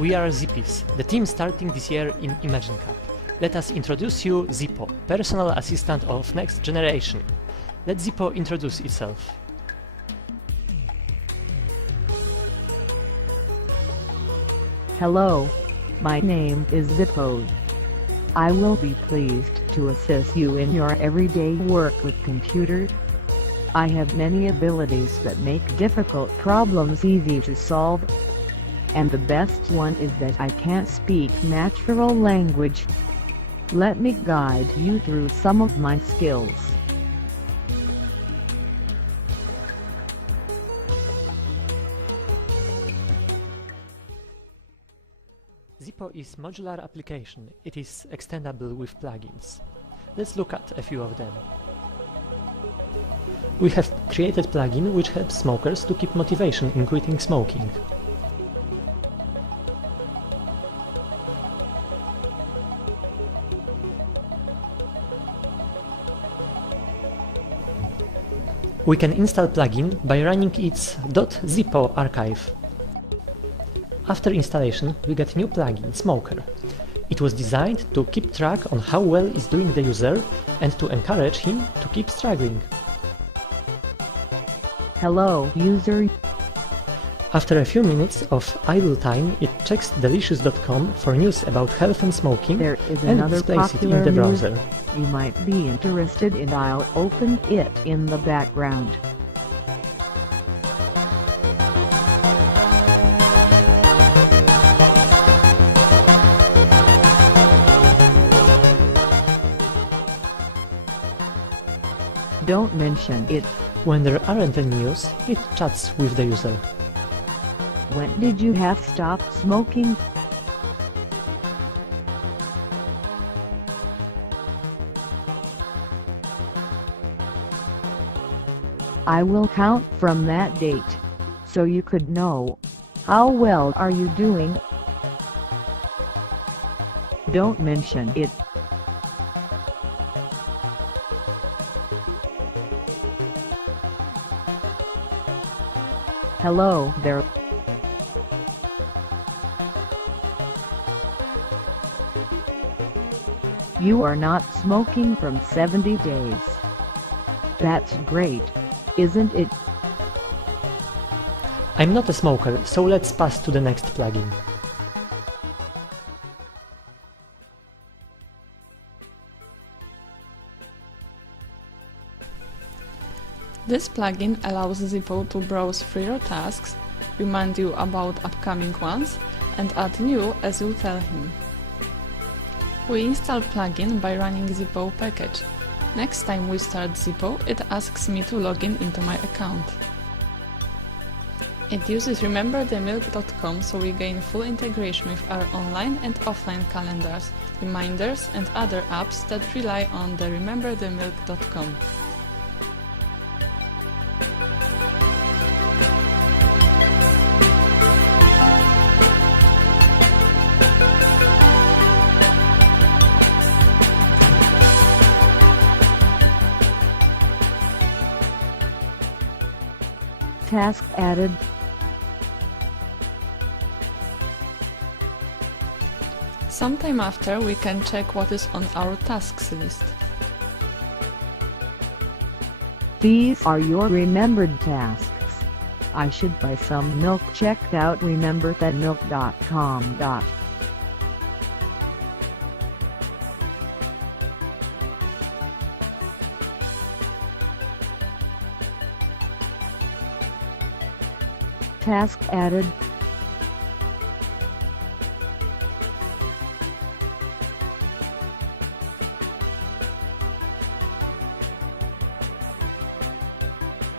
We are Zippies, the team starting this year in Imagine Cup. Let us introduce you Zippo, personal assistant of next generation. Let Zippo introduce itself. Hello, my name is Zippo. I will be pleased to assist you in your everyday work with computers. I have many abilities that make difficult problems easy to solve. And the best one is that I can't speak natural language. Let me guide you through some of my skills. Zippo is modular application. It is extendable with plugins. Let's look at a few of them. We have created plugin which helps smokers to keep motivation in quitting smoking. We can install plugin by running its .zippo archive. After installation, we get new plugin, Smoker. It was designed to keep track on how well is doing the user and to encourage him to keep struggling. Hello, user. After a few minutes of idle time, it checks delicious.com for news about health and smoking There is and another displays it popular in the news browser. you might be interested in. I'll open it in the background. Don't mention it. When there aren't any news, it chats with the user. When did you have stopped smoking? I will count from that date, so you could know how well are you doing. Don't mention it. Hello there. You are not smoking from 70 days. That's great, isn't it? I'm not a smoker, so let's pass to the next plugin. This plugin allows Zippo to browse through your tasks, remind you about upcoming ones, and add new as you tell him. We install plugin by running Zippo package. Next time we start Zippo, it asks me to log in into my account. It uses rememberthemilk.com, so we gain full integration with our online and offline calendars, reminders and other apps that rely on the rememberthemilk.com. Task added. Sometime after, we can check what is on our tasks list. These are your remembered tasks. I should buy some milk. Checked out rememberthatmilk.com. Task added.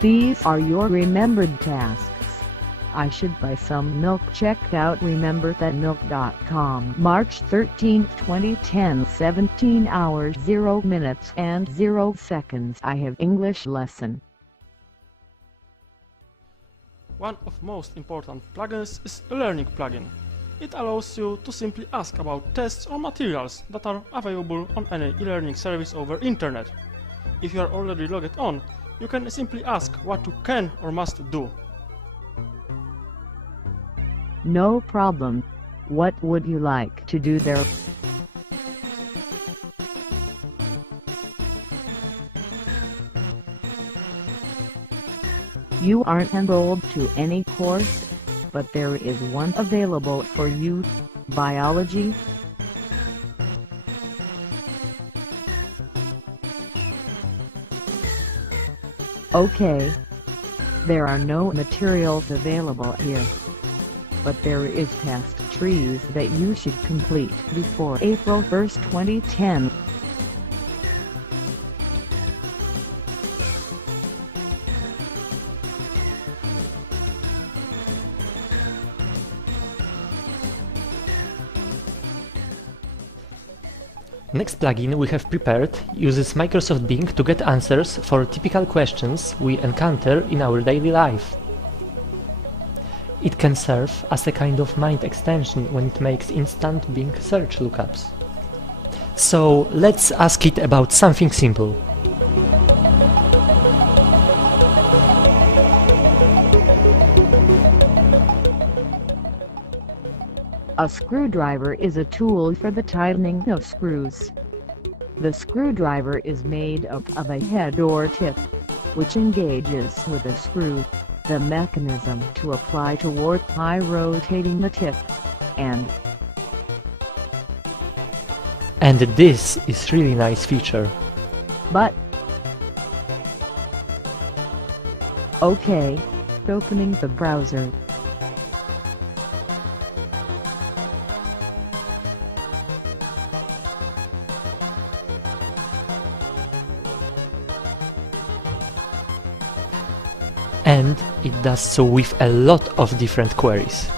These are your remembered tasks. I should buy some milk. Checked out rememberthatmilk.com. March 13, 2010, 17 hours 0 minutes and 0 seconds. I have English lesson. One of most important plugins is a learning plugin. It allows you to simply ask about tests or materials that are available on any e-learning service over internet. If you are already logged on, you can simply ask what you can or must do. No problem. What would you like to do there? You aren't enrolled to any course, but there is one available for you, biology. Okay. There are no materials available here, but there is test trees that you should complete before April 1st, 2010. Next plugin we have prepared uses Microsoft Bing to get answers for typical questions we encounter in our daily life. It can serve as a kind of mind extension when it makes instant Bing search lookups. So let's ask it about something simple. A screwdriver is a tool for the tightening of screws. The screwdriver is made up of a head or tip, which engages with a screw, the mechanism to apply toward by rotating the tip, and this is really nice feature. but. Okay, opening the browser. And it does so with a lot of different queries.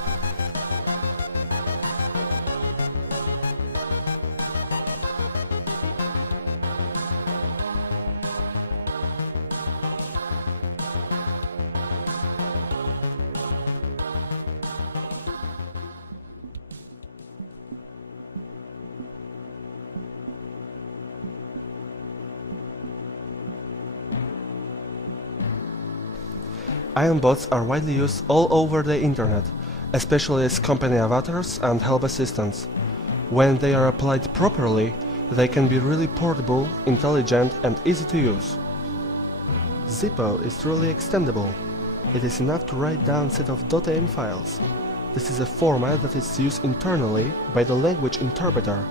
Ion bots are widely used all over the internet, especially as company avatars and help assistants. When they are applied properly, they can be really portable, intelligent and easy to use. Zippo is truly extendable. It is enough to write down a set of .am files. This is a format that is used internally by the language interpreter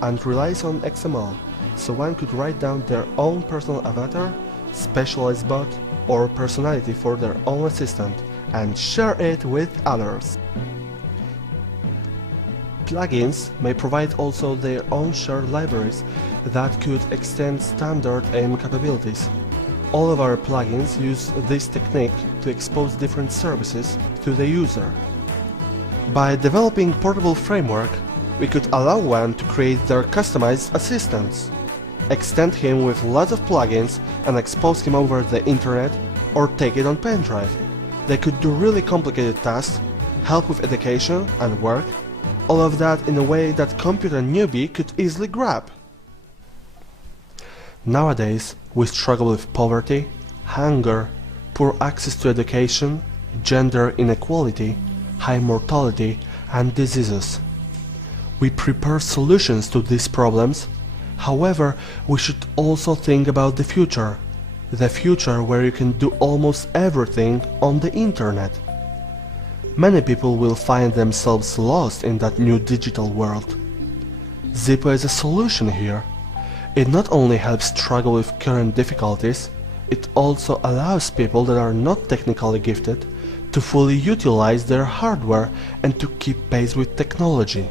and relies on XML, so one could write down their own personal avatar, specialized bot, or personality for their own assistant and share it with others. Plugins may provide also their own shared libraries that could extend standard AIM capabilities. All of our plugins use this technique to expose different services to the user. By developing portable framework, we could allow one to create their customized assistants, extend him with lots of plugins and expose him over the internet or take it on pen drive. They could do really complicated tasks, help with education and work, all of that in a way that computer newbie could easily grab. Nowadays, we struggle with poverty, hunger, poor access to education, gender inequality, high mortality and diseases. We prepare solutions to these problems. However, we should also think about the future where you can do almost everything on the internet. Many people will find themselves lost in that new digital world. Zippo is a solution here. It not only helps struggle with current difficulties, it also allows people that are not technically gifted to fully utilize their hardware and to keep pace with technology.